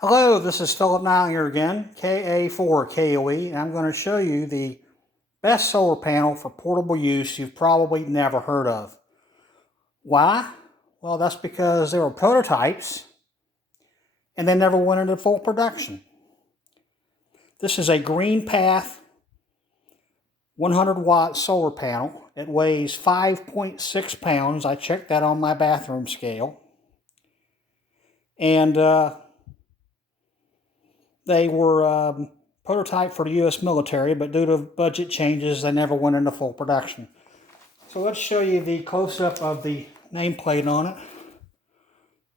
Hello, this is Philip Nile here again, KA4KLE, and I'm going to show you the best solar panel for portable use you've probably never heard of. Why? Well, that's because they were prototypes and they never went into full production. This is a Greenpath 100 watt solar panel. It weighs 5.6 pounds. I checked that on my bathroom scale. And they were prototype for the U.S. military, but due to budget changes, they never went into full production. So let's show you the close-up of the nameplate on it.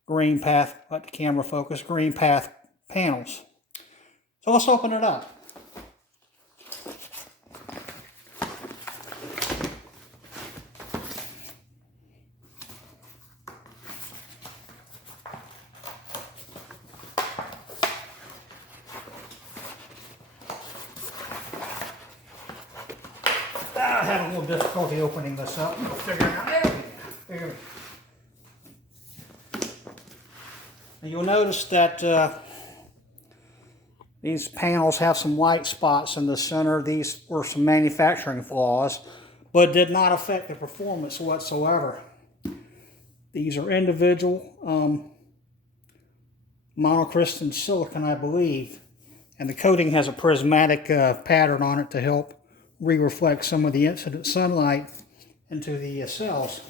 Greenpath, let the camera focus, Greenpath panels. So let's open it up. I had a little difficulty opening this up. We'll figure it out. There. Now you'll notice that these panels have some white spots in the center. These were some manufacturing flaws, but did not affect the performance whatsoever. These are individual monocrystalline silicon, I believe, and the coating has a prismatic pattern on it to help re-reflect some of the incident sunlight into the cells.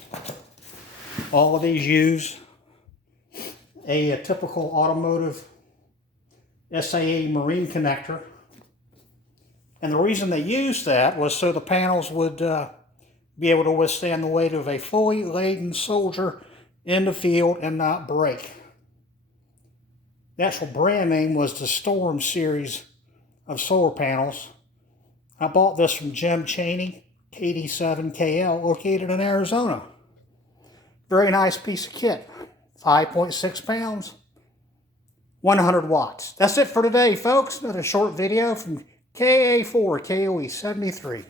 All of these use a typical automotive SAE marine connector. And the reason they used that was so the panels would be able to withstand the weight of a fully laden soldier in the field and not break. The actual brand name was the Storm series of solar panels. I bought this from Jim KD7KL, located in Arizona. Very nice piece of kit. 5.6 pounds, 100 watts. That's it for today, folks. Another short video from KA4KOE73.